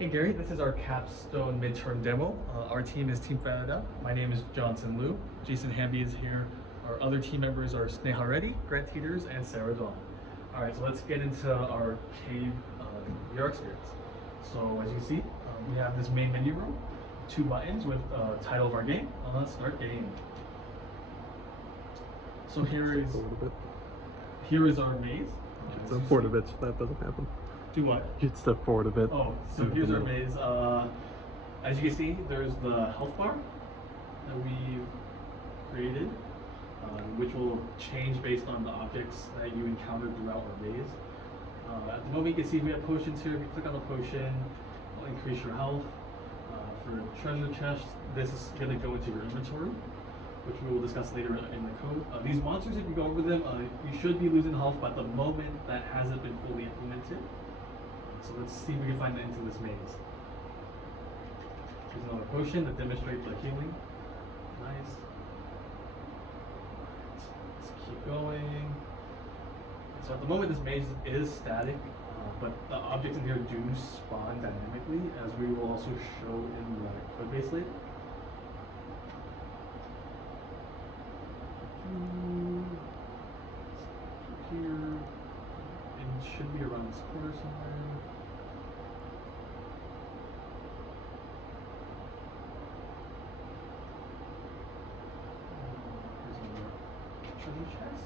Hey Gary, this is our Capstone midterm demo. Our team is Team Farida. My name is Johnson Liu. Jason Hamby is here. Our other team members are Sneha Reddy, Grant Teeters, and Sarah Dawn. All right, so let's get into our cave VR experience. So as you see, we have this main menu room, 2 buttons with title of our game. Let's start game. So here is our maze. Step forward a bit so that doesn't happen. Do what? You'd step forward a bit. Oh, so here's our maze. As you can see, there's the health bar that we've created, which will change based on the objects that you encounter throughout our maze. At the moment, you can see we have potions here. If you click on the potion, it'll increase your health. For treasure chest, this is going to go into your inventory, which we will discuss later in the code. These monsters, if you go over them, you should be losing health, but at the moment that hasn't been fully implemented. So let's see if we can find the end to this maze. There's another potion to demonstrate the healing. Nice. Let's keep going. So at the moment this maze is static, but the objects in here do spawn dynamically, as we will also show in the code base later. Here, it should be around this corner somewhere. Treasure chest.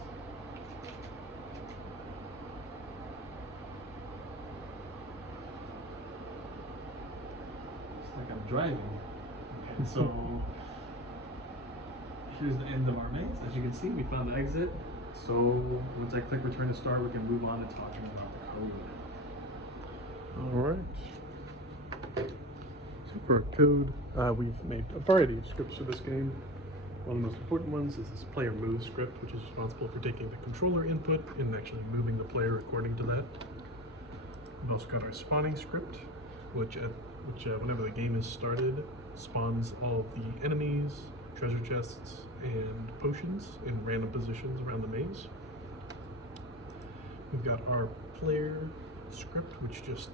It's like I'm driving. Okay, so here's the end of our maze. As you can see, we found the exit. So once I click return to start, we can move on to talking about the code. All right. So for code, we've made a variety of scripts for this game. One of the most important ones is this player move script, which is responsible for taking the controller input and actually moving the player according to that. We've also got our spawning script, which whenever the game is started, spawns all of the enemies, treasure chests, and potions in random positions around the maze. We've got our player script, which just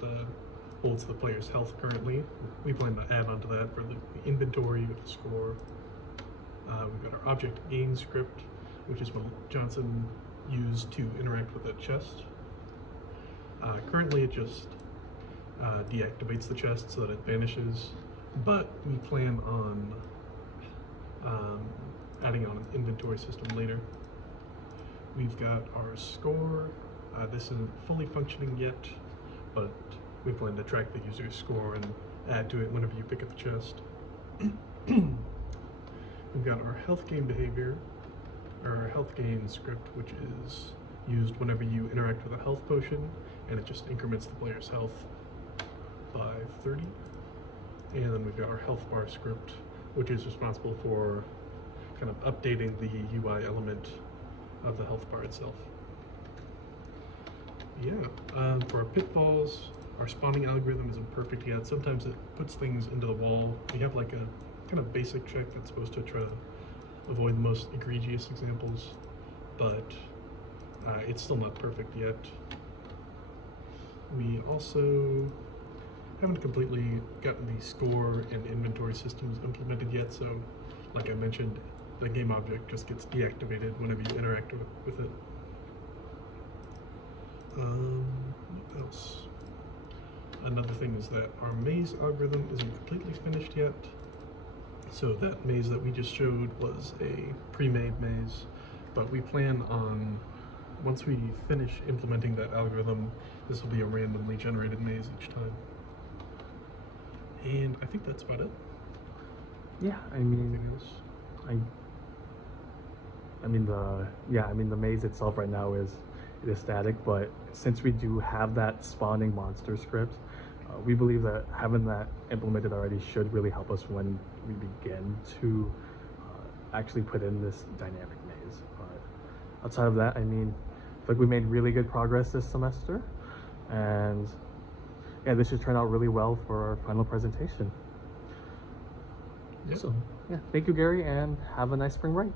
holds the player's health currently. We plan to add on to that for the inventory with the score. We've got our object gain script, which is what Johnson used to interact with that chest. Currently it just deactivates the chest so that it vanishes, but we plan on adding on an inventory system later. We've got our score. This isn't fully functioning yet, but we plan to track the user's score and add to it whenever you pick up the chest. We've got our health gain behavior, or our health gain script, which is used whenever you interact with a health potion, and it just increments the player's health by 30. And then we've got our health bar script, which is responsible for kind of updating the UI element of the health bar itself. Yeah, for our pitfalls, our spawning algorithm isn't perfect yet. Sometimes it puts things into the wall. We have like a kind of basic check that's supposed to try to avoid the most egregious examples, but it's still not perfect yet. We also haven't completely gotten the score and inventory systems implemented yet, so like I mentioned, the game object just gets deactivated whenever you interact with it. What else? Another thing is that our maze algorithm isn't completely finished yet. So that maze that we just showed was a pre-made maze, but we plan on, once we finish implementing that algorithm, this will be a randomly generated maze each time. And I think that's about it. Yeah, I mean the maze itself right now is static, but since we do have that spawning monster script, we believe that having that implemented already should really help us when we begin to actually put in this dynamic maze. But outside of that, I mean, I feel like we made really good progress this semester, and yeah, this should turn out really well for our final presentation. Yep. So yeah, thank you, Gary, and have a nice spring break.